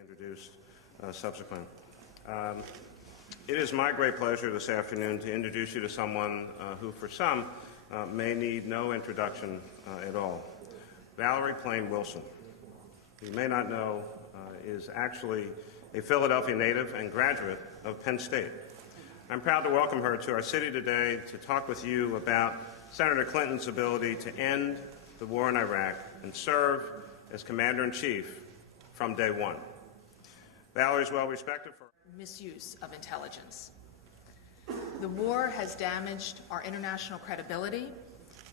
Introduced subsequent. It is my great pleasure this afternoon to introduce you to someone who, for some, may need no introduction at all. Valerie Plame Wilson, you may not know, is actually a Philadelphia native and graduate of Penn State. I'm proud to welcome her to our city today to talk with you about Senator Clinton's ability to end the war in Iraq and serve as Commander-in-Chief from day one. Valerie is well respected for misuse of intelligence. The war has damaged our international credibility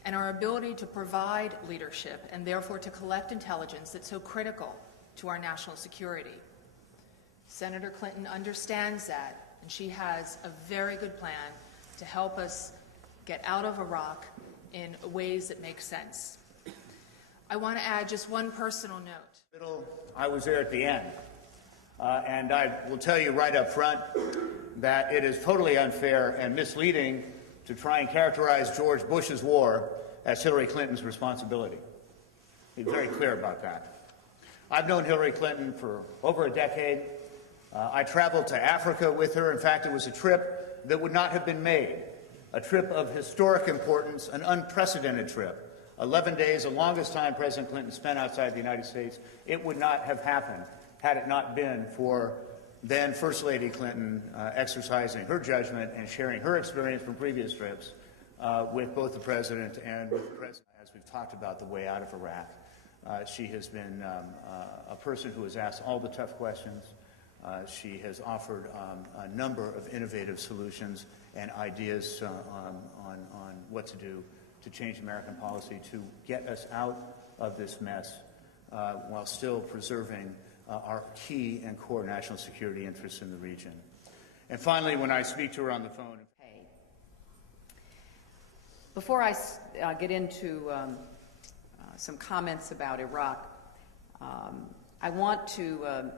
and our ability to provide leadership and therefore to collect intelligence that's so critical to our national security. Senator Clinton understands that, and she has a very good plan to help us get out of Iraq in ways that make sense. I want to add just one personal note. I was there at the end. And I will tell you right up front that it is totally unfair and misleading to try and characterize George Bush's war as Hillary Clinton's responsibility. Be very clear about that. I've known Hillary Clinton for over a decade. I traveled to Africa with her. In fact, it was a trip that would not have been made, a trip of historic importance, an unprecedented trip. 11 days, the longest time President Clinton spent outside the United States. It would not have happened had it not been for then First Lady Clinton exercising her judgment and sharing her experience from previous trips with both the President and with the President. As we've talked about the way out of Iraq, she has been a person who has asked all the tough questions. She has offered a number of innovative solutions and ideas on what to do to change American policy to get us out of this mess while still preserving our key and core national security interests in the region. And finally, when I speak to her on the phone. Before I get into some comments about Iraq, I want to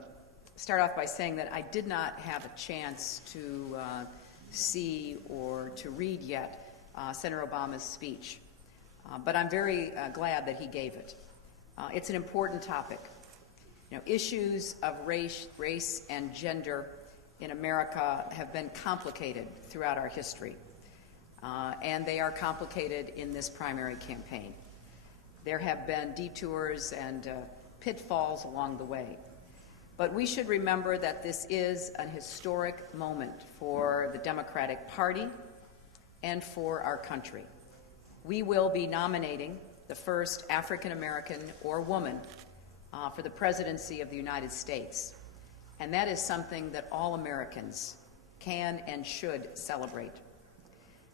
start off by saying that I did not have a chance to see or to read yet Senator Obama's speech, but I'm very glad that he gave it. It's an important topic. You know, issues of race and gender in America have been complicated throughout our history, and they are complicated in this primary campaign. There have been detours and pitfalls along the way, but we should remember that this is an historic moment for the Democratic Party and for our country. We will be nominating the first African American or woman for the presidency of the United States. And that is something that all Americans can and should celebrate.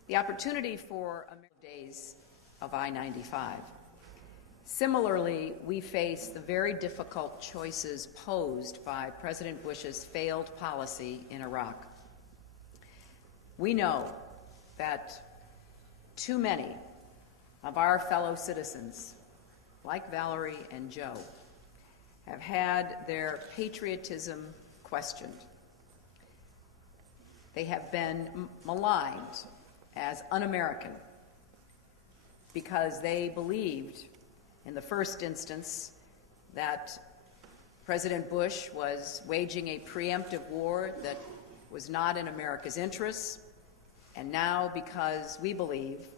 The opportunity for days of I-95. Similarly, we face the very difficult choices posed by President Bush's failed policy in Iraq. We know that too many of our fellow citizens, like Valerie and Joe, have had their patriotism questioned. They have been maligned as un-American because they believed in the first instance that President Bush was waging a preemptive war that was not in America's interests, and now because we believe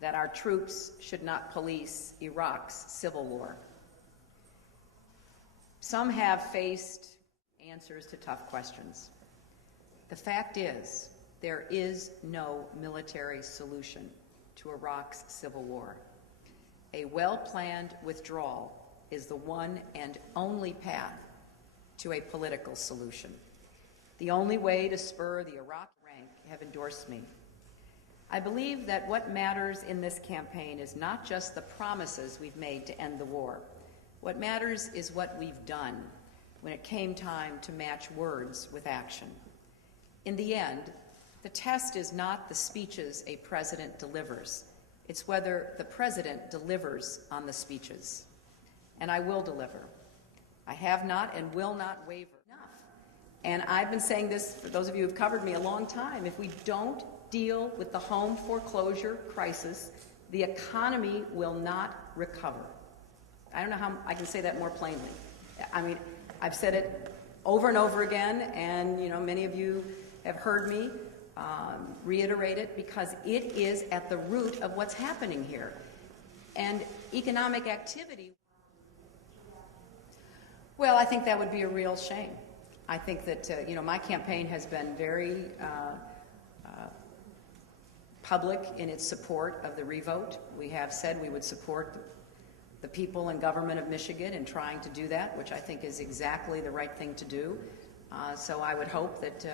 that our troops should not police Iraq's civil war. Some have faced answers to tough questions. The fact is, there is no military solution to Iraq's civil war. A well-planned withdrawal is the one and only path to a political solution. The only way to spur the Iraq rank have endorsed me. I believe that what matters in this campaign is not just the promises we've made to end the war. What matters is what we've done when it came time to match words with action. In the end, the test is not the speeches a president delivers. It's whether the president delivers on the speeches. And I will deliver. I have not and will not waver. Enough. And I've been saying this, for those of you who have covered me a long time, if we don't deal with the home foreclosure crisis, the economy will not recover. I don't know how I can say that more plainly. I mean, I've said it over and over again, and many of you have heard me reiterate it, because it is at the root of what's happening here. And economic activity, well, I think that would be a real shame. I think that, my campaign has been very public in its support of the revote. We have said we would support the people and government of Michigan in trying to do that, which I think is exactly the right thing to do. So I would hope that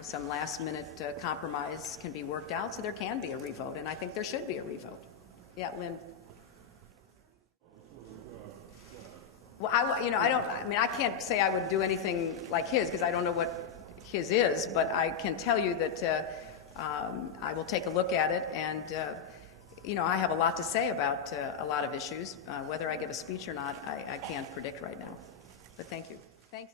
some last-minute compromise can be worked out so there can be a revote, and I think there should be a revote. Yeah, Lynn. Well, I can't say I would do anything like his, because I don't know what his is, but I can tell you that I will take a look at it, and I have a lot to say about a lot of issues. Whether I give a speech or not, I can't predict right now. But thank you. Thanks.